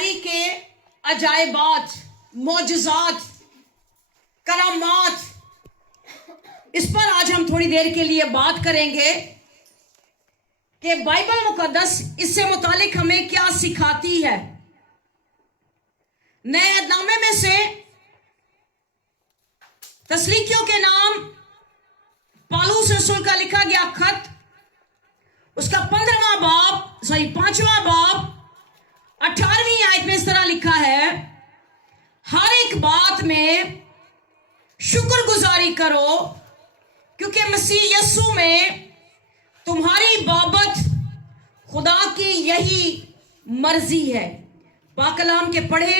शुक्रगुजारी के अजायबात, मौजज़ात, करामात, इस पर आज हम थोड़ी देर के लिए बात करेंगे कि बाइबल मुकद्दस इससे मुतालिक हमें क्या सिखाती है। नए अहदनामे में से तस्लीकियों के नाम पौलुस रसूल का लिखा गया खत, उसका 5वां बाब 18वीं आयत में इस तरह लिखा है, हर एक बात में शुक्रगुजारी करो क्योंकि मसीह यीशु में तुम्हारी बाबत खुदा की यही मर्जी है। पाक कलाम के पढ़े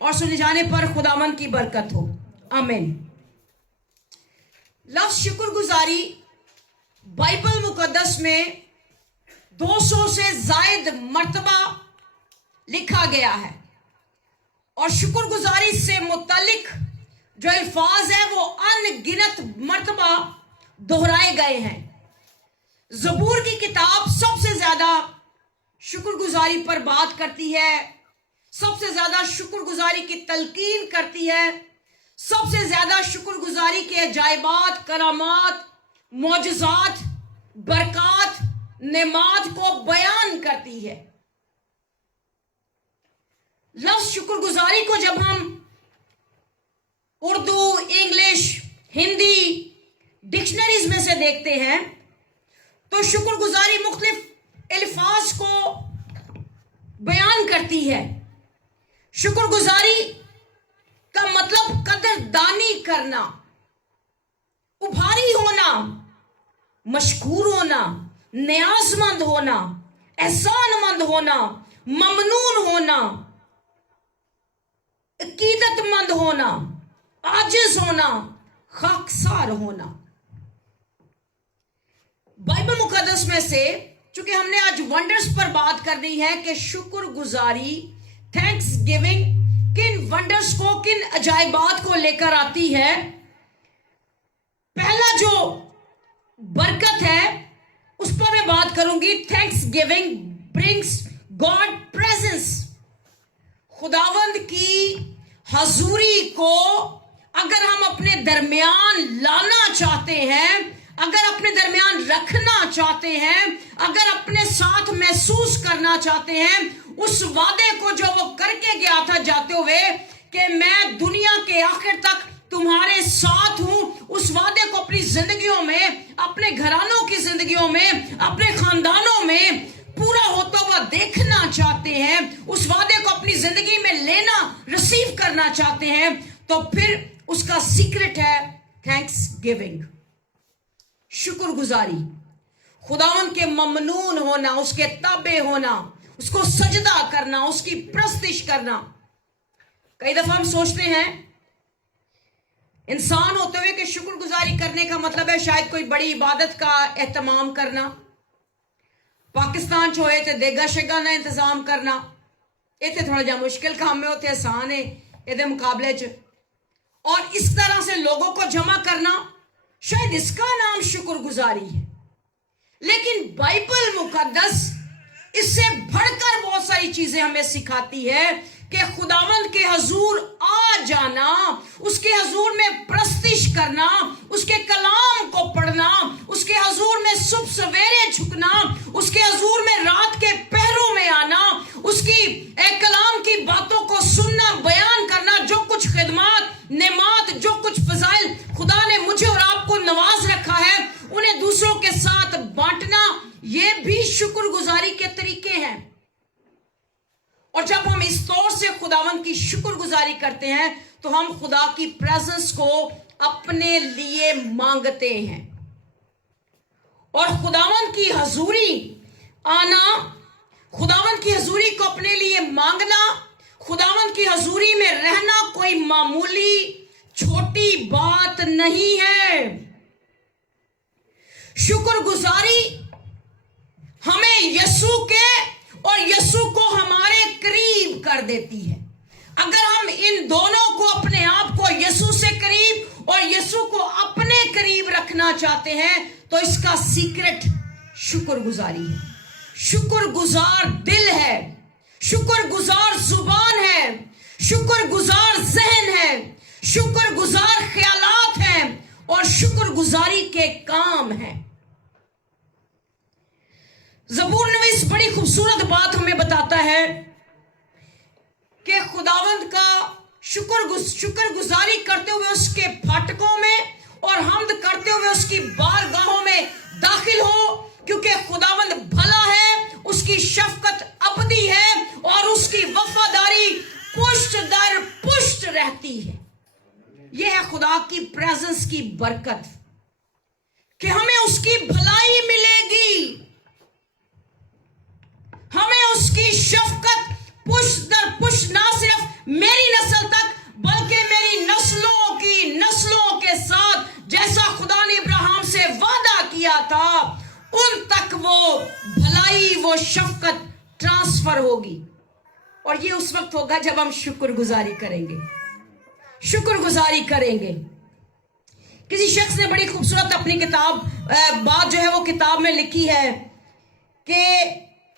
और सुने जाने पर खुदावंद की बरकत हो, आमीन। लफ्ज शुक्रगुजारी बाइबल मुकद्दस में 200 से जायद मर्तबा लिखा गया है और शुक्रगुजारी से मुतालिक जो अल्फाज है वो अनगिनत मर्तबा दोहराए गए हैं। ज़बूर की किताब सबसे ज्यादा शुक्रगुजारी पर बात करती है, सबसे ज्यादा शुक्रगुजारी की तलकीन करती है, सबसे ज्यादा शुक्रगुजारी के अजायबात, करामात, मौजज़ात, बरक़ात, नेमात को बयान करती है। लफ्ज शुक्रगुजारी को जब हम उर्दू, इंग्लिश, हिंदी डिक्शनरीज में से देखते हैं तो शुक्रगुजारी मुख्तलिफ अल्फाज को बयान करती है। शुक्रगुजारी का मतलब कदरदानी करना, उभारी होना, मशकूर होना, न्याजमंद होना, एहसानमंद होना, ममनून होना, अकीदतमंद होना, आजिज होना, खाकसार होना। बाइबल मुकद्दस में से चूंकि हमने आज वंडर्स पर बात करनी है कि शुक्रगुजारी, थैंक्स गिविंग किन वंडर्स को, किन अजायबात को लेकर आती है। पहला जो बरकत है उस पर मैं बात करूंगी। Thanks giving brings God presence. खुदावंद की हजूरी को अगर हम अपने दरमियान लाना चाहते हैं, अगर अपने दरमियान रखना चाहते हैं, अगर अपने साथ महसूस करना चाहते हैं, उस वादे को जो वो करके गया था जाते हुए कि मैं दुनिया के आखिर तक तुम्हारे साथ हूं, उस वादे को अपनी जिंदगियों में, अपने घरानों की जिंदगियों में, अपने खानदानों में पूरा होता हुआ देखना चाहते हैं, उस वादे को अपनी जिंदगी में लेना, रिसीव करना चाहते हैं, तो फिर उसका सीक्रेट है थैंक्स गिविंग, शुक्रगुजारी। खुदावन के ममनून होना, उसके ताबे होना, उसको सजदा करना, उसकी प्रस्तिश करना। कई दफा हम सोचते हैं इंसान होते हुए कि शुक्रगुजारी करने का मतलब है शायद कोई बड़ी इबादत का एहतमाम करना, पाकिस्तान च होए ते देगा शेगा ना इंतजाम करना। इतने थोड़ा जा मुश्किल काम में होते, आसान है ये मुकाबले च। और इस तरह से लोगों को जमा करना, शायद इसका नाम शुक्रगुजारी है। लेकिन बाइबल मुकद्दस इससे बढ़कर बहुत सारी चीजें हमें सिखाती है कि खुदावंद के हजूर आ जाना, उसके हजूर में प्रस्तिश करना, उसके कलाम को पढ़ना, उसके हजूर में सुबह सवेरे झुकना, उसके हजूर में रात के पहरों में आना, उसकी कलाम की बातों को सुनना, बयान करना, जो कुछ खिदमत, नेमात, जो कुछ फजाइल खुदा ने मुझे और आपको नवाज रखा है, उन्हें दूसरों के साथ बांटना, ये भी शुक्रगुजारी के तरीके हैं। और जब हम इस तौर से खुदावंद की शुक्रगुजारी करते हैं तो हम खुदा की प्रेजेंस को अपने लिए मांगते हैं। और खुदावंद की हजूरी आना, खुदावंद की हजूरी को अपने लिए मांगना, खुदावंद की हजूरी में रहना कोई मामूली छोटी बात नहीं है। शुक्रगुजारी हमें यीशु के और यीशु को हमारे करीब कर देती है। अगर हम इन दोनों को, अपने आप को यीशु से करीब और यीशु को अपने करीब रखना चाहते हैं, तो इसका सीक्रेट शुक्रगुजारी है। शुक्रगुजार दिल है, शुक्रगुजार जुबान शुक्रगुजार ज़हन है, शुक्रगुजार ख्यालात हैं और शुक्रगुजारी के काम हैं। ज़बूर नवीस बड़ी खूबसूरत बात हमें बताता है कि खुदावंद का शुक्रगुजारी करते हुए उसके फाटकों में और हम्द करते हुए उसकी बारगाहों में दाखिल हो, क्योंकि खुदावंद भला है, उसकी शफकत अबदी है और उसकी वफादारी पुष्ट दर पुष्ट रहती है। यह है खुदा की प्रेजेंस की बरकत कि हमें उसकी भलाई मिलेगी, हमें उसकी शफकत पुष्ट दर पुष्ट ना सिर्फ मेरी नस्ल तक बल्कि मेरी नस्लों के साथ, जैसा खुदा ने इब्राहिम से वादा किया था, उन तक वो भलाई, वो शफकत ट्रांसफर होगी। और ये उस वक्त होगा जब हम शुक्रगुजारी करेंगे, शुक्रगुजारी करेंगे। किसी शख्स ने बड़ी खूबसूरत अपनी बात जो है वो किताब में लिखी है कि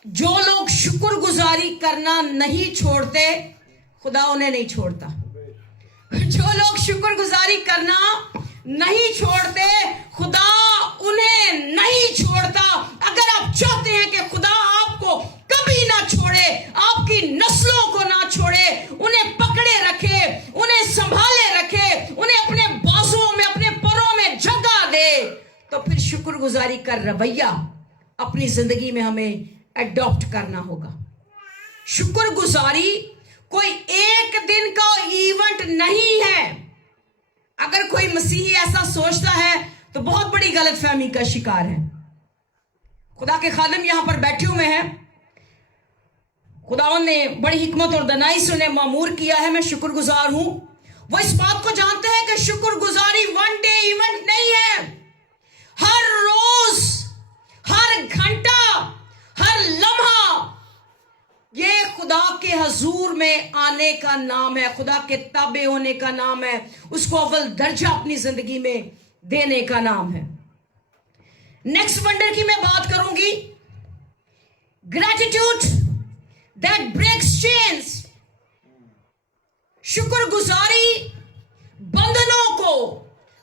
जो लोग शुक्रगुजारी करना नहीं छोड़ते, खुदा उन्हें नहीं छोड़ता। जो लोग शुक्रगुजारी करना नहीं छोड़ते, खुदा उन्हें नहीं छोड़ता। अगर आप चाहते हैं कि खुदा आपको कभी ना छोड़े, आपकी नस्लों को ना छोड़े, उन्हें पकड़े रखे, उन्हें संभाले रखे, उन्हें अपने बाजुओं में, अपने परों में जगह दे, तो फिर शुक्रगुजारी का रवैया अपनी जिंदगी में हमें एडॉप्ट करना होगा। शुक्रगुजारी कोई एक दिन का इवेंट नहीं है। अगर कोई मसीही ऐसा सोचता है तो बहुत बड़ी गलतफहमी का शिकार है। खुदा के खादिम यहां पर बैठे हुए हैं, खुदा ने बड़ी हिकमत और दनाई से उन्हें मामूर किया है। मैं शुक्रगुजार हूं। वो इस बात को जानते हैं कि शुक्रगुजारी वन डे इवेंट नहीं है। हर रोज, हर घंटा, हर लम्हा ये खुदा के हजूर में आने का नाम है, खुदा के ताबे होने का नाम है, उसको अव्वल दर्जा अपनी जिंदगी में देने का नाम है। नेक्स्ट वंडर की मैं बात करूंगी, ग्रेटिट्यूड दैट ब्रेक्स चेन्स। शुक्रगुजारी बंधनों को,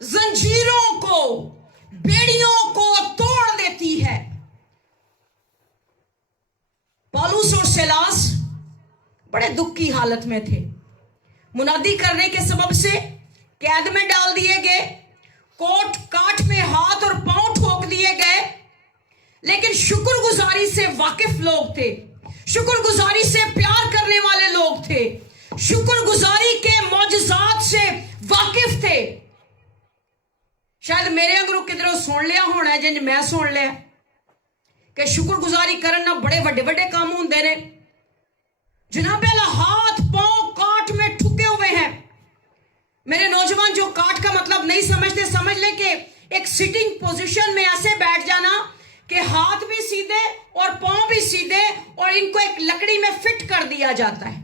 जंजीरों को, बेड़ियों को तोड़ देती है। पौलुस और सिलास बड़े दुख की हालत में थे। मुनादी करने के सबब से कैद में डाल दिए गए, कोट काट में हाथ और पांव ठोक दिए गए, लेकिन शुक्रगुजारी से वाकिफ लोग थे, शुक्रगुजारी से प्यार करने वाले लोग थे, शुक्रगुजारी के मौजज़ात से वाकिफ थे। शायद मेरे अंगरों किधरों सुन लिया होना है, जिन्हें मैं सुन लिया कि शुक्रगुजारी करना बड़े वड्डे वड्डे काम होंगे ने। जनाब अल्लाह हाथ पांव काट में ठुके हुए हैं। मेरे नौजवान जो काट का मतलब नहीं समझते, समझ ले कि एक सिटिंग पोजीशन में ऐसे बैठ जाना कि हाथ भी सीधे और पांव भी सीधे, और इनको एक लकड़ी में फिट कर दिया जाता है।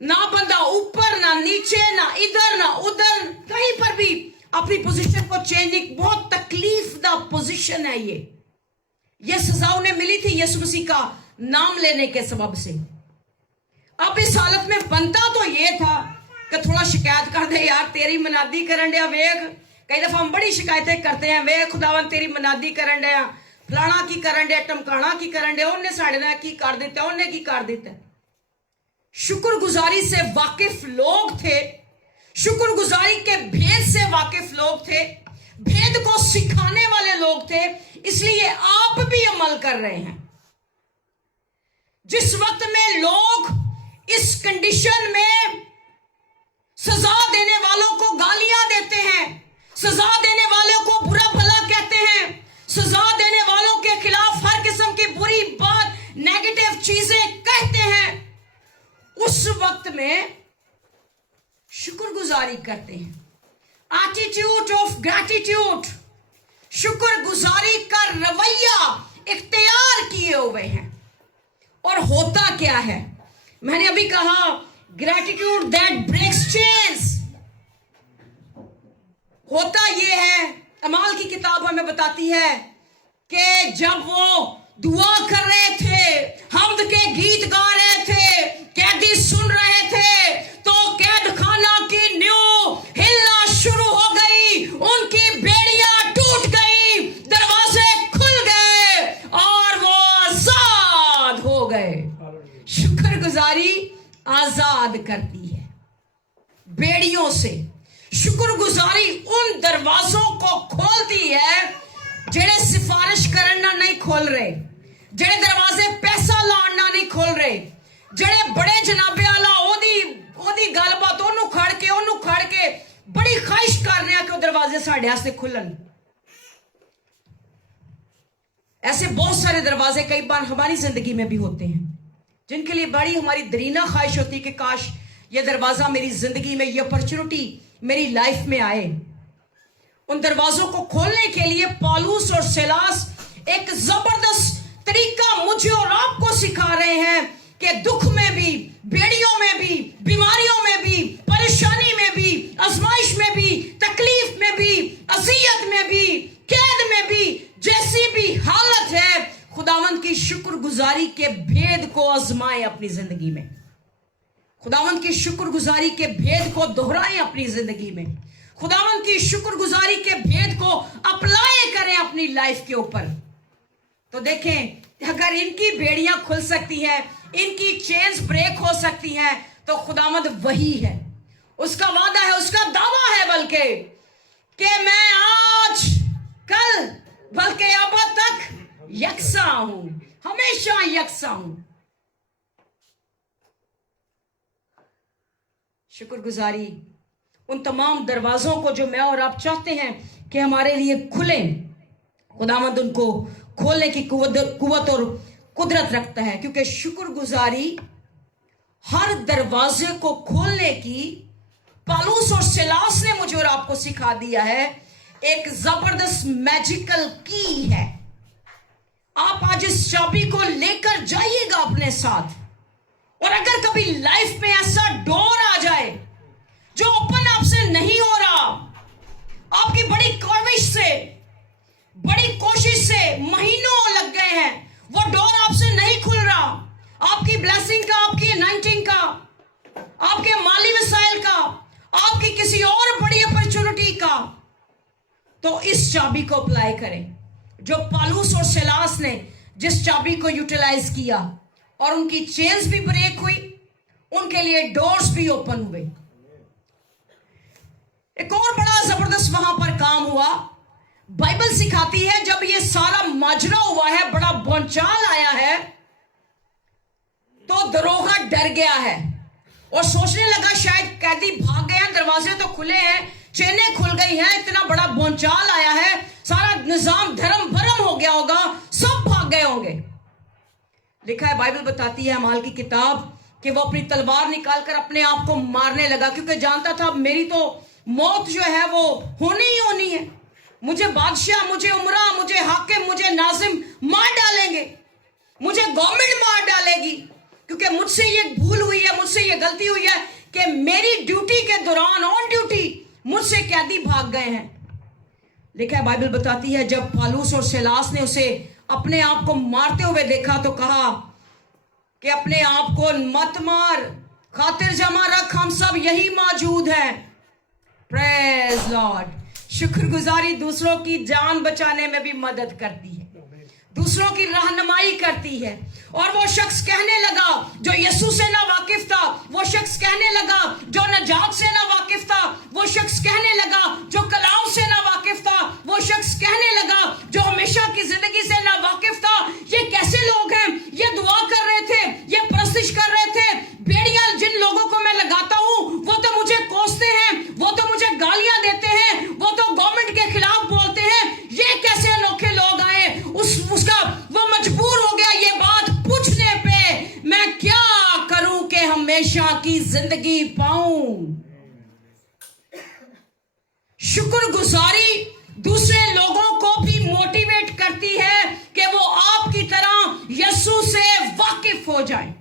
ना बंदा ऊपर, ना नीचे, ना इधर, ना उधर, कहीं पर भी अपनी पोजीशन को चेंज। एक बहुत तकलीफ दा पोजीशन है ये सजा उन्हें मिली थी यीशु मसीह का नाम लेने के सबब से। अब इस हालत में बनता तो ये था कि थोड़ा शिकायत कर दे, यार तेरी मनादी करन दिया वेख। कई दफा हम बड़ी शिकायतें करते हैं, वेख खुदावन तेरी मनादी करन दिया, फलाना की करन दिया, टमकाना की करन दिया, उन्हें साढ़े ना की कर दिता, उन्हें की कर दिता। शुक्रगुजारी से वाकिफ लोग थे, शुक्रगुजारी के भेद से वाकिफ लोग थे, भेद को सिखाने वाले लोग थे, इसलिए आप भी अमल कर रहे हैं। जिस वक्त में लोग इस कंडीशन में सजा देने वालों को गालियां देते हैं, सजा देने वालों को बुरा भला कहते हैं, सजा देने वालों के खिलाफ हर किस्म की बुरी बात, नेगेटिव चीजें कहते हैं, उस वक्त में शुक्रगुजारी करते हैं। एटीट्यूड ऑफ ग्रैटिट्यूड, शुक्रगुजारी का रवैया इख्तियार किए हुए हैं। और होता क्या है, मैंने अभी कहा ग्रैटिट्यूड दैट ब्रेक्स चेन्स। होता यह है, अमाल की किताब हमें बताती है कि जब वो दुआ कर रहे थे, हम्द के गीत गा रहे थे, कैदी सुन रहे थे, तो कैद शुक्रगुजारी आजाद करती है बेड़ियों से। शुक्रगुजारी उन दरवाजों को खोलती है जेड़े सिफारिश करना नहीं खोल रहे, जेड़े दरवाजे पैसा लाना नहीं खोल रहे, जेड़े बड़े जनाबे आला ओदी गलबात ओनू खड़ के बड़ी ख्वाहिश कर रहे हैं कि वो दरवाजे साढ़े वास्ते खुलन। ऐसे बहुत सारे दरवाजे कई बार हमारी जिंदगी में भी होते हैं जिनके लिए बड़ी हमारी दरीना ख्वाहिश होती है कि काश ये दरवाजा मेरी जिंदगी में, ये अपॉर्चुनिटी मेरी लाइफ में आए। उन दरवाजों को खोलने के लिए पौलुस और सिलास एक जबरदस्त तरीका मुझे और आपको सिखा रहे हैं कि दुख में भी, बेड़ियों में भी, बीमारियों में भी, परेशानी में भी, आजमाइश में भी, तकलीफ में भी, अजियत में भी, कैद में भी, जैसी भी हालत है, खुदावंद की शुक्रगुजारी के भेद को आजमाएं अपनी जिंदगी में। खुदावंद की शुक्रगुजारी के भेद को दोहराएं अपनी जिंदगी में। खुदावंद की शुक्रगुजारी के भेद को अप्लाई करें अपनी लाइफ के ऊपर। तो देखें, अगर इनकी बेड़ियां खुल सकती हैं, इनकी चेन्स ब्रेक हो सकती हैं, तो खुदावंद वही है। उसका वादा है, उसका दावा है बल्कि कि मैं आज, कल, बल्कि अब तक यकसा हूं, हमेशा यकसा हूं। शुक्रगुजारी उन तमाम दरवाजों को जो मैं और आप चाहते हैं कि हमारे लिए खुलें, खुदावंद उनको खोलने की कुव्वत और कुदरत रखता है, क्योंकि शुक्रगुजारी हर दरवाजे को खोलने की पौलुस और सिलास ने मुझे और आपको सिखा दिया है। एक जबरदस्त मैजिकल की है। आप आज इस चाबी को लेकर जाइएगा अपने साथ, और अगर कभी लाइफ में ऐसा डोर आ जाए जो ओपन आपसे नहीं हो रहा, आपकी बड़ी काविश से, बड़ी कोशिश से महीनों लग गए हैं, वो डोर आपसे नहीं खुल रहा, आपकी ब्लेसिंग का, आपकी अनाइंटिंग का, आपके माली वसाइल का, आपकी किसी और बड़ी अपॉर्चुनिटी का, तो इस चाबी को अप्लाई करें जो पौलुस और सिलास ने जिस चाबी को यूटिलाइज किया, और उनकी चेन्स भी ब्रेक हुई, उनके लिए डोर्स भी ओपन हुए। एक और बड़ा जबरदस्त वहां पर काम हुआ। बाइबल सिखाती है जब ये सारा माजरा हुआ है, बड़ा भौचाल आया है, तो दरोगा डर गया है और सोचने लगा शायद कैदी भाग गए हैं, दरवाजे तो खुले हैं, चेनें खुल गई हैं, इतना बड़ा भौचाल आया है, सारा निजाम धर्म भरम हो गया होगा, सब भाग गए होंगे। लिखा है, बाइबल बताती है अमाल की किताब कि वो अपनी तलवार निकालकर अपने आप को मारने लगा, क्योंकि जानता था मेरी तो मौत जो है वो होनी ही होनी है। मुझे बादशाह, मुझे उमरा, मुझे हाकिम, मुझे नाजिम मार डालेंगे, मुझे गवर्नमेंट मार डालेगी, क्योंकि मुझसे ये भूल हुई है, मुझसे ये गलती हुई है कि मेरी ड्यूटी के दौरान, ऑन ड्यूटी, मुझसे कैदी भाग गए हैं। लिखा है, बाइबल बताती है जब पौलुस और सिलास ने उसे अपने आप को मारते हुए देखा तो कहा कि अपने आप को मत मार, खातिर जमा रख, हम सब यही मौजूद हैं। Praise Lord. शुक्रगुजारी दूसरों की जान बचाने में भी मदद करती है, दूसरों की रहनुमाई करती है। और वो शख्स कहने लगा जो यीशु से ना वाकिफ था, वो शख्स कहने लगा जो नजात से ना वाकिफ था, वो शख्स कहने लगा जो कलाम से ना वाकिफ था, वो शख्स कहने लगा जो हमेशा की जिंदगी से ना वाकिफ था, ये कैसे लोग हैं, ये दुआ कर रहे थे, ये परस्तिश कर रहे थे, बेड़ियां जिन लोगों को मैं लगाता हूं वो तो मुझे कोसते हैं, वो तो मुझे गालियां देते हैं, वो तो गवर्नमेंट के खिलाफ बोलते हैं, ये कैसे अनोखे लोग आए। उसका वो मजबूर हो गया ये बात पूछने पे, मैं क्या करूं कि हमेशा की जिंदगी पाऊं। शुक्रगुजारी दूसरे लोगों को भी मोटिवेट करती है कि वो आपकी तरह यीशु से वाकिफ हो जाएं।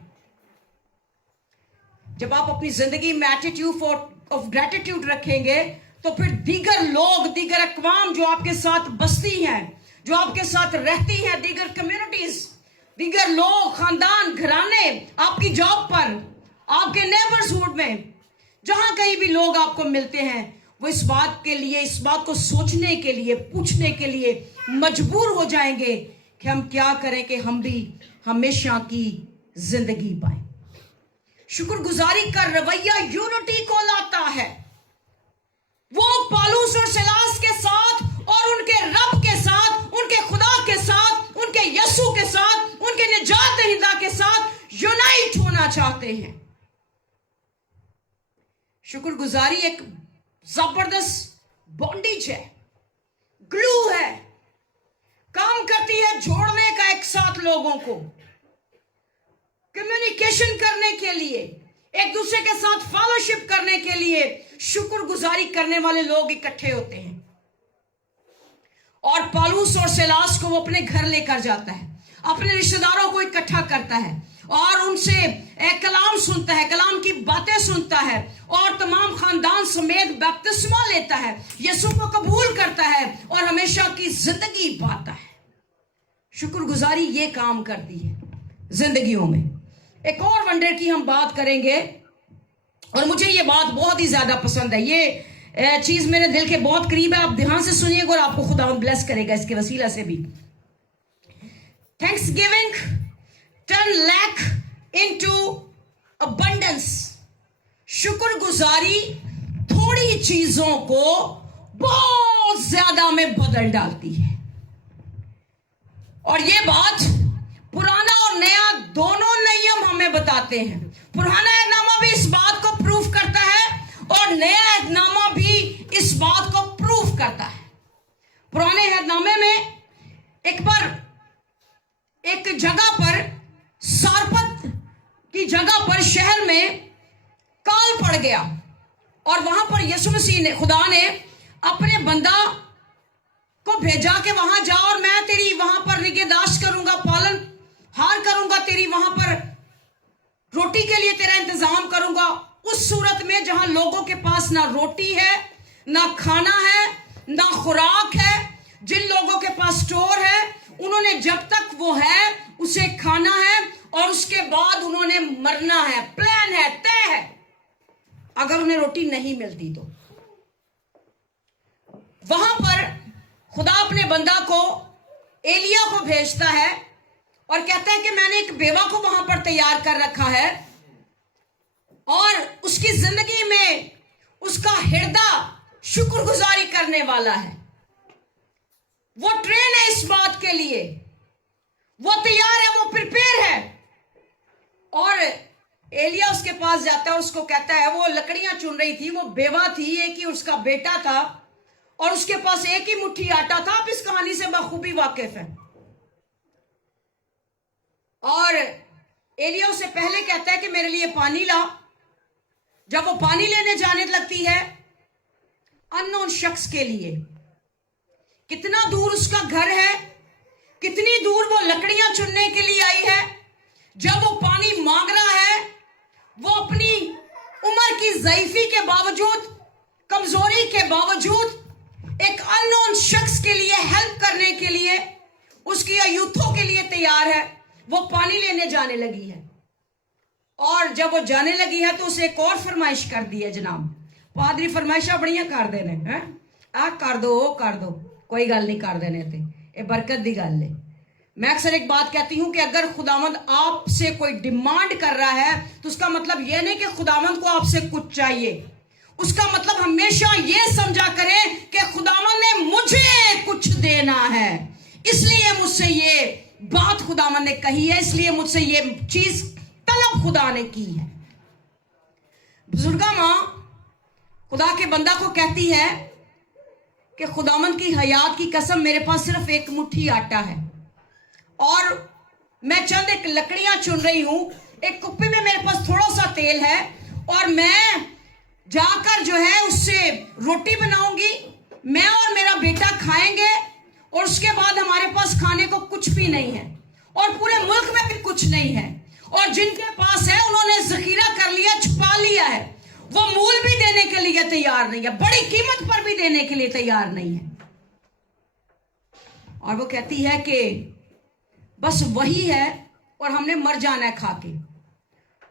जब आप अपनी जिंदगी में एटीट्यूड ऑफ ग्रेटिट्यूड रखेंगे तो फिर दीगर लोग, दीगर अक़वाम जो आपके साथ बसती हैं, जो आपके साथ रहती हैं, दीगर कम्युनिटीज, दीगर लोग, खानदान, घराने, आपकी जॉब पर, आपके नेबर्सहुड में, जहां कहीं भी लोग आपको मिलते हैं, वो इस बात के लिए, इस बात को सोचने के लिए, पूछने के लिए मजबूर हो जाएंगे कि हम क्या करें कि हम भी हमेशा की जिंदगी पाएं। शुक्रगुजारी का रवैया यूनिटी को लाता है। वो पौलुस और सिलास के साथ और उनके रब के साथ, उनके खुदा के साथ, उनके यीशु के साथ, उनके निजात दहिंदा के साथ यूनाइट होना चाहते हैं। शुक्रगुजारी एक जबरदस्त बॉन्डेज है, ग्लू है, काम करती है जोड़ने का एक साथ लोगों को, कम्युनिकेशन करने के लिए, एक दूसरे के साथ फेलोशिप करने के लिए शुक्रगुजारी करने वाले लोग इकट्ठे होते हैं। और पौलुस और सिलास को वो अपने घर लेकर जाता है, अपने रिश्तेदारों को इकट्ठा करता है और उनसे एक कलाम सुनता है, कलाम की बातें सुनता है और तमाम खानदान समेत बपतिस्मा लेता है, यीशु को कबूल करता है और हमेशा की जिंदगी पाता है। शुक्रगुजारी ये काम करती है जिंदगियों में। एक और वंडर की हम बात करेंगे और मुझे ये बात बहुत ही ज्यादा पसंद है, ये चीज मेरे दिल के बहुत करीब है। आप ध्यान से सुनिएगा और आपको खुदा ब्लेस करेगा इसके वसीला से भी। Thanksgiving turn lack into abundance. शुक्रगुजारी थोड़ी चीजों को बहुत ज्यादा में बदल डालती है। और ये बात पुराना और नया दोनों नियम हमें बताते हैं। पुराना एहदनामा भी इस बात को प्रूफ करता है और नया एहदनामा भी इस बात को प्रूफ करता है। पुराने एहदनामे में एक बार एक जगह पर, सारपत की जगह पर, शहर में काल पड़ गया और वहां पर यीशु मसीह ने, खुदा ने अपने बंदा को भेजा कि वहां जाओ और मैं तेरी वहां पर निगहदाश्त करूंगा, पालन हार करूंगा, तेरी वहां पर रोटी के लिए तेरा इंतजाम करूंगा। उस सूरत में जहां लोगों के पास ना रोटी है, ना खाना है, ना खुराक है, जिन लोगों के पास स्टोर है, उन्होंने जब तक वो है उसे खाना है और उसके बाद उन्होंने मरना है, प्लान है, तय है। अगर उन्हें रोटी नहीं मिलती तो वहां पर खुदा अपने बंदा को, एलिया को भेजता है और कहता है कि मैंने एक बेवा को वहां पर तैयार कर रखा है और उसकी जिंदगी में उसका हृदय शुक्रगुजारी करने वाला है। वो ट्रेन है इस बात के लिए, वो तैयार है, वो प्रिपेयर है। और एलिया उसके पास जाता है, उसको कहता है, वो लकड़ियां चुन रही थी, वो बेवा थी, एक ही उसका बेटा था और उसके पास एक ही मुट्ठी आटा था। आप इस कहानी से बखूबी वाकिफ हैं। और एलिया उसे पहले कहता है कि मेरे लिए पानी ला। जब वो पानी लेने जाने लगती है अननोन शख्स के लिए, कितना दूर उसका घर है, कितनी दूर वो लकड़ियां चुनने के लिए आई है, जब वो पानी मांग रहा है, वो अपनी उम्र की ज़ईफी के बावजूद, कमजोरी के बावजूद एक अननोन शख्स के लिए हेल्प करने के लिए, उसकी अयूथों के लिए तैयार है। वो पानी लेने जाने लगी है और जब वो जाने लगी है तो उसे एक और फरमाइश कर दी है। जनाब पादरी फरमाइशा बड़ियां कर देने हैं, आ कर दो, वो कर दो, कोई गल नहीं कर देने ते, ये बरकत दी गल है। मैं अक्सर एक बात कहती हूं कि अगर खुदावंद आपसे कोई डिमांड कर रहा है तो उसका मतलब यह नहीं कि खुदावंद को आपसे कुछ चाहिए। उसका मतलब हमेशा यह समझा करें कि खुदावंद ने मुझे कुछ देना है, इसलिए मुझसे ये बात खुदावंद ने कही है, इसलिए मुझसे ये चीज तलब खुदा ने की है। बुजुर्गा मां खुदा के बंदा को कहती है कि खुदावंद की हयात की कसम, मेरे पास सिर्फ एक मुट्ठी आटा है और मैं चंद एक लकड़ियां चुन रही हूं, एक कुप्पी में मेरे पास थोड़ा सा तेल है और मैं जाकर जो है उससे रोटी बनाऊंगी, मैं और मेरा बेटा खाएंगे और उसके बाद हमारे पास खाने को कुछ भी नहीं है और पूरे मुल्क में भी कुछ नहीं है। और जिनके पास है उन्होंने जखीरा कर लिया, छुपा लिया है, वो मूल भी देने के लिए तैयार नहीं है, बड़ी कीमत पर भी देने के लिए तैयार नहीं है। और वो कहती है कि बस वही है और हमने मर जाना है खा के।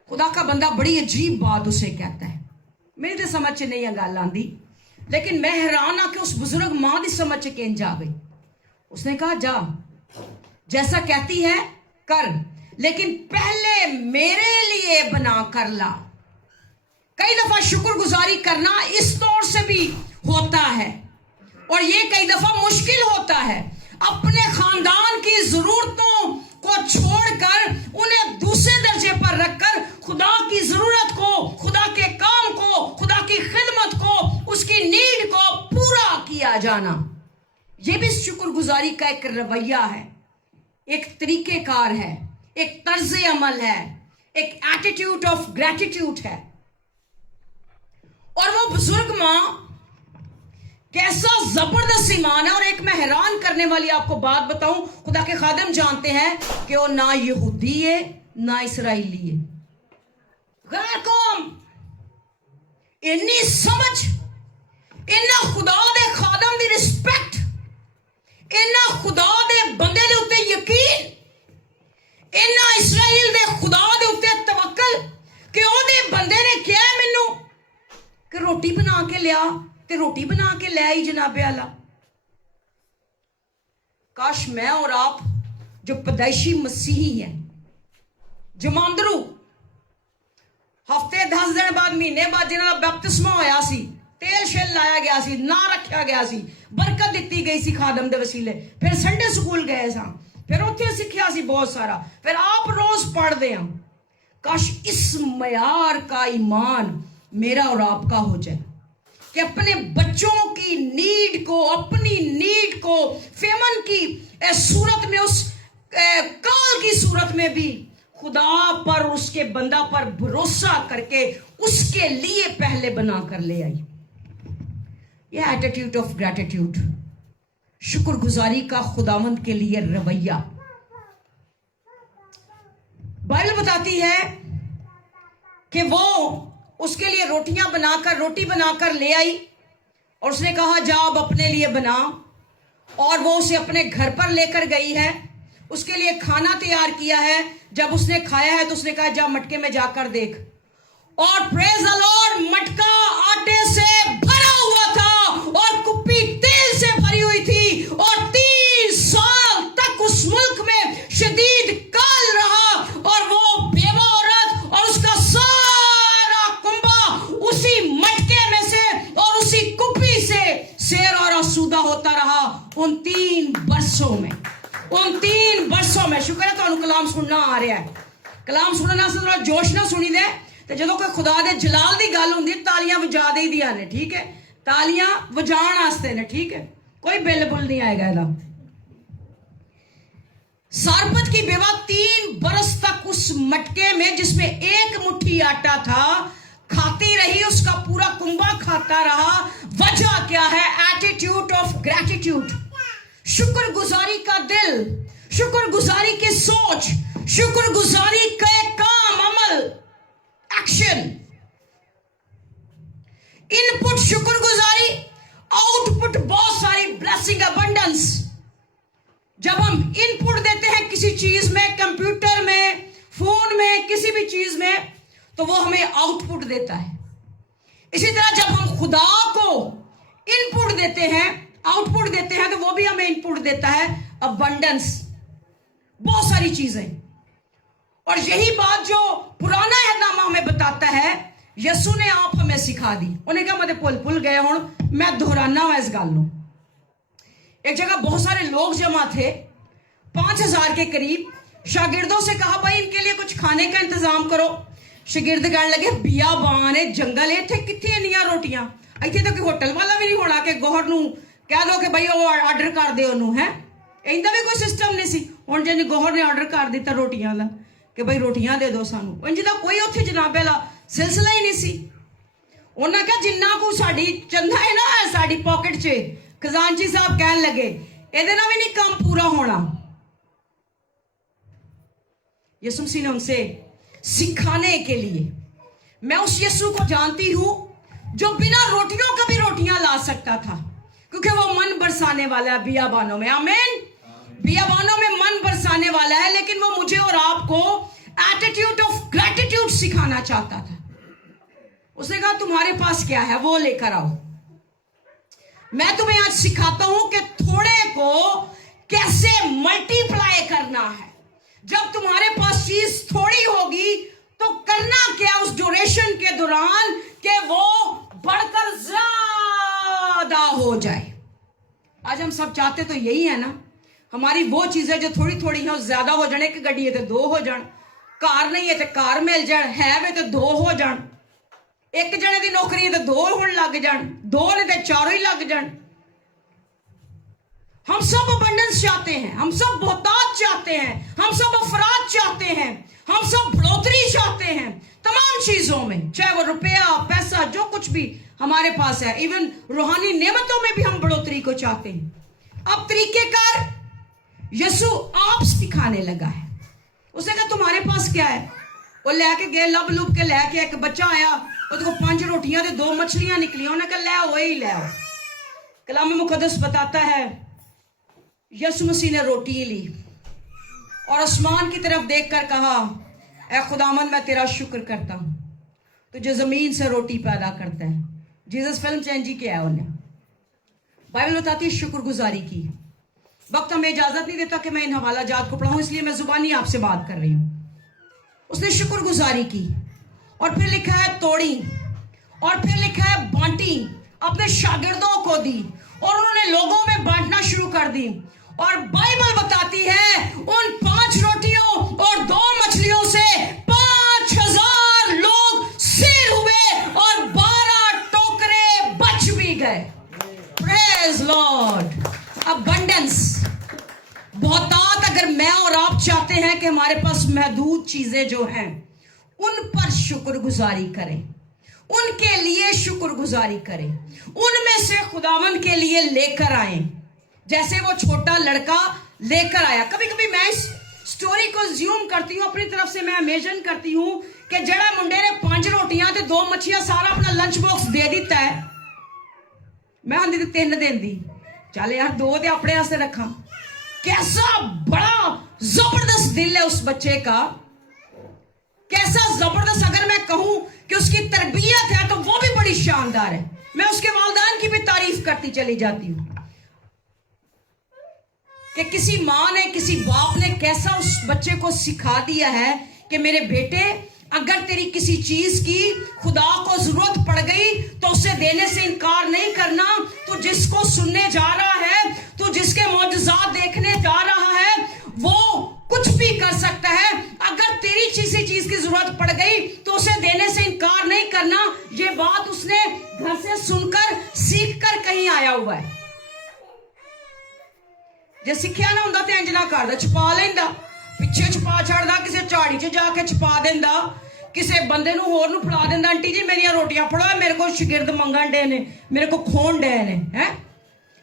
खुदा का बंदा बड़ी अजीब बात उसे कहता है, मेरी तो समझ नहीं है गल आंदी, लेकिन मैं हैरान आके उस बुजुर्ग मां की समझ के जा गई। उसने कहा जा, जैसा कहती है कर, लेकिन पहले मेरे लिए बना कर ला। कई दफा शुक्रगुजारी करना इस तौर से भी होता है, और ये कई दफा मुश्किल होता है। अपने खानदान की जरूरतों को छोड़कर, उन्हें दूसरे दर्जे पर रखकर खुदा की जरूरत को, खुदा के काम को, खुदा की खिदमत को, उसकी नीड को पूरा किया जाना, यह भी शुक्रगुजारी का एक रवैया है, एक तरीकेकार है, एक तर्ज अमल है, एक एटीट्यूड ऑफ ग्रेटिट्यूड है। और वो बुजुर्ग मां कैसा जबरदस्त ईमान है। और एक मैं हैरान करने वाली आपको बात बताऊं, खुदा के खादिम जानते हैं कि वो ना यहूदी है ना इसराइली है, गैर कौम। इन्नी समझ, इन्ना खुदा दे खादम दी रिस्पेक्ट, इन्ना खुदा दे बंदे दे उत्ते यकीन, इन्ना इसराइल दे खुदा दे उत्ते तवक्कल कि ओदे बंदे ने क्या मैनू कि रोटी बना के लिया ते रोटी बना के ले आई जनाबे आला। काश मैं और आप जो पैदाइशी मसीही हैं, जमांदरू, हफ्ते 10 दिन बाद, महीने बाद जिन्हां दा बपतिस्मा होया सी, तेल शेल लाया गया सी, ना रखा गया सी, बरकत दी गई सी खादम दे वसीले, फिर संडे स्कूल गए सा, फिर उत्थे सीखिया सी बहुत सारा, फिर आप रोज पढ़ते हैं। काश इस मयार का ईमान मेरा और आपका हो जाए कि अपने बच्चों की नीड को, अपनी नीड को फेमन की सूरत में, उस काल की सूरत में भी खुदा पर, उसके बंदा पर भरोसा करके उसके लिए पहले बना कर ले आई। यह एटीट्यूड ऑफ ग्रेटिट्यूड, शुक्रगुजारी का खुदावंद के लिए रवैया। बाइबल बताती है कि वो उसके लिए रोटी बनाकर ले आई, और उसने कहा जा अब अपने लिए बना। और वो उसे अपने घर पर लेकर गई है, उसके लिए खाना तैयार किया है। जब उसने खाया है तो उसने कहा जा मटके में जाकर देख। और प्रेज द लॉर्ड, मटका आटे से भरा हुआ था और कुप्पी तेल से भरी हुई थी, और 3 साल तक उस मुल्क में शदीद काल रहा, और वो बेवा औरत और उसका सारा कुंबा उसी मटके में से और उसी कुप्पी से शेर और आसूदा होता रहा उन 3 बरसों में। उन 3 बरसों में, शुक्र है तो कलाम सुनना आ रहा है। कलाम सुनना से थोड़ा जोश ना सुनी दे, तो जो कोई खुदा दे जलाल दी गल हुंदी तालियां वजा दे दिया ने, ठीक है, तालियां वजाण वास्ते ने, ठीक है, कोई बिल बुल नहीं आएगा इहदा। सारपत की बेवा 3 बरस तक उस मटके में, जिसमें 1 मुट्ठी आटा था, खाती रही, उसका पूरा कुंबा खाता रहा। वजह क्या है? एटीट्यूड ऑफ ग्रेटिट्यूड, शुक्रगुजारी का दिल, शुक्रगुजारी की सोच, शुक्रगुजारी का काम, अमल, एक्शन। इनपुट शुक्रगुजारी, आउटपुट बहुत सारी ब्लेसिंग, अबंडेंस। जब हम इनपुट देते हैं किसी चीज में, कंप्यूटर में, फोन में, किसी भी चीज में, तो वो हमें आउटपुट देता है। इसी तरह जब हम खुदा को इनपुट देते हैं, आउटपुट देते हैं, तो वो भी हमें इनपुट देता है, अबंडेंस, बहुत सारी चीजें। और यही बात जो पुराना अहदनामा हमें बताता है, यसू ने आप हमें सिखा दी। उन्हें कहा मैं भुल गए हूं, मैं दोहराना वा इस गल नूं। एक जगह बहुत सारे लोग जमा थे, 5000 के करीब। शागिर्दों से कहा भाई इनके लिए कुछ खाने का इंतजाम करो। शागिर्द कहने लगे बियाबान है, जंगल है, इत्थे कित्थे इन्नियां रोटियां, इत्थे तो कोई होटल वाला भी नहीं होना कि गोहर नूं कह दो कि भाई वो आर्डर कर दे ओनू है। इंदा भी कोई सिस्टम नहीं सी। हुण जे गोहर ने आर्डर कर दिता रोटियां दा कि भाई रोटियां दे दो सानू, इंज दा कोई उत्थे जनाबे दा सिलसिला ही नहीं सी। उन्हें कहा जिन्ना को साडी चंदा है ना साडी पॉकेट च, खजानची साहब कहन लगे इहदे नाल भी नहीं काम पूरा होना। यीशु मसीह ने उनसे सिखाने के लिए, मैं उस यीशु को जानती हूं जो बिना रोटियों का भी रोटियां ला सकता था, क्योंकि वो मन बरसाने वाला है बियाबानों में। आमीन। बियाबानों में मन बरसाने वाला है, लेकिन वो मुझे और आपको एटीट्यूड ऑफ ग्रेटिट्यूड सिखाना चाहता था। उसने कहा तुम्हारे पास क्या है वो लेकर आओ। मैं तुम्हें आज सिखाता हूं कि थोड़े को कैसे मल्टीप्लाई करना है, जब तुम्हारे पास चीज थोड़ी होगी तो करना क्या उस ड्यूरेशन के दौरान कि वो बढ़कर ज्यादा हो जाए। आज हम सब चाहते तो यही है ना, हमारी वो चीजें जो थोड़ी थोड़ी हैं ज्यादा हो जाने, कि गड्डी है तो दो हो जान, कार नहीं है तो कार मिल जान, है वे तो दो हो जान, एक जने की नौकरी है तो दो होने लग जान, दो ने तो चारों ही लग जान। हम सब अबंडेंस चाहते हैं, हम सब बहुतात चाहते हैं, हम सब अफराद चाहते हैं, हम सब बढ़ोतरी चाहते हैं तमाम चीजों में, चाहे वो रुपया पैसा जो कुछ भी हमारे पास है, इवन रूहानी नेमतों में भी हम बढ़ोतरी को चाहते हैं। अब तरीकेकार यसु आप सिखाने लगा है। उसने कहा तुम्हारे पास क्या है? वो लेके गए, लब लुब के लेके, एक बच्चा आया, उसको 5 रोटियां ते 2 मछलियां निकली, उन्हें कहा ले आओ, वही ले आओ। कलाम मुकद्दस बताता है यसु मसीह ने रोटी ली और आसमान की तरफ देखकर कहा, ऐ खुदावंद मैं तेरा शुक्र करता हूं तुझे जमीन से रोटी पैदा करता है। जीसस फिल्म चेंज ही किया है उन्हें। बाइबल बताती है शुक्रगुजारी की। वक्त हमें इजाजत नहीं देता कि मैं इन हवाला जात को पढ़ाऊं, इसलिए मैं जुबानी आपसे बात कर रही हूं। उसने शुक्रगुजारी की और फिर लिखा है तोड़ी और फिर लिखा है बांटी, अपने शागिर्दों को दी और उन्होंने लोगों में बांटना शुरू कर दी। और बाइबल बताती है उन 5 रोटियों और 2 मछलियों से 5000 लोग सिर हुए और 12 टोकरे बच भी गए। Praise Lord. अबंडेंस, बहुतात। अगर मैं और आप चाहते हैं कि हमारे पास महदूद चीजें जो हैं उन पर शुक्रगुजारी करें, उनके लिए शुक्रगुजारी करें, उनमें से खुदावन के लिए लेकर आए, जैसे वो छोटा लड़का लेकर आया। कभी कभी मैं इस स्टोरी को ज्यूम करती हूँ, अपनी तरफ से मैं इमेजिन करती हूँ कि जड़ा मुंडे ने 5 रोटियां ते 2 मछलियां सारा अपना लंच बॉक्स दे दिता है। मैं आंदी 3 दिन दी, चल यार 2 ते अपने वास्ते रखा। कैसा बड़ा जबरदस्त दिल है उस बच्चे का, कैसा जबरदस्त। अगर मैं कहूं कि उसकी तरबियत है तो वो भी बड़ी शानदार है। मैं उसके वालिदैन की भी तारीफ करती चली जाती हूं कि किसी मां ने, किसी बाप ने कैसा उस बच्चे को सिखा दिया है कि मेरे बेटे, अगर तेरी किसी चीज की खुदा को जरूरत पड़ गई तो उसे देने से इनकार नहीं करना। तू जिसको सुनने जा रहा है, तू जिसके मौजज़ात देखने जा रहा है, वो कुछ भी कर सकता है। अगर तेरी किसी चीज की जरूरत पड़ गई तो उसे देने से इनकार नहीं करना। ये बात उसने घर से सुनकर, सीखकर कहीं आया हुआ है। जे सिक्ख्या ना हुंदा ते इंज ना करदा, छुपा लेंदा, पिछे छुपा छड़दा, किसी झाड़ी च जाके छुपा देंदा, किसी बंदे नूं होर नूं फड़ा देंदा, आंटी जी मेरियां रोटियां फड़ो, मेरे को शागिर्द मंगन डे ने, मेरे को खोन डे ने। हैं,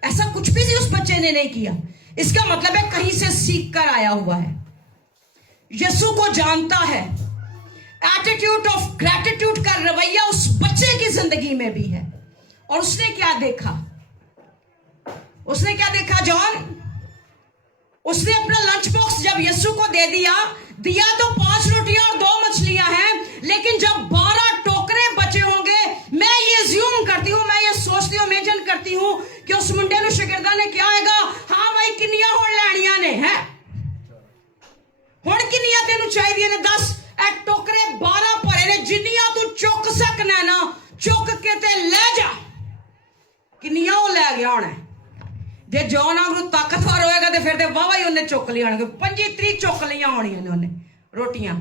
ऐसा कुछ भी उस बच्चे ने नहीं किया। इसका मतलब है कहीं से सीख कर आया हुआ है, यसु को जानता है। एटीट्यूड ऑफ ग्रैटिट्यूड का रवैया उस बच्चे की जिंदगी में भी है। और उसने क्या देखा? उसने क्या देखा जॉन? उसने अपना लंच बॉक्स जब यसु को दे दिया तो 5 रोटियां और 2 मछलियां हैं, लेकिन जब 12 टोकरे बचे होंगे, मैं ये ज्यूम करती हूं, मैं ये सोचती हूं, इमेजिन करती हूं कि उस मुंडे ने, शागिर्दा ने क्या आएगा, हाँ भाई किन्नियां होण लैणियां ने, है हुण किन्नियां तेनू चाहिए ने, 10 टोकरे 12 भरे ने, जिन्नियां तू चुक सकना ना चुक के ते ले जा। किन्नियां वो लै गया होना। जे जॉन आंगू ताकतवर होएगा तो फिर वाहवा ही उन्हें चुक लिया, 25-30 चुक लिया होनियां ने उन्हें रोटियां।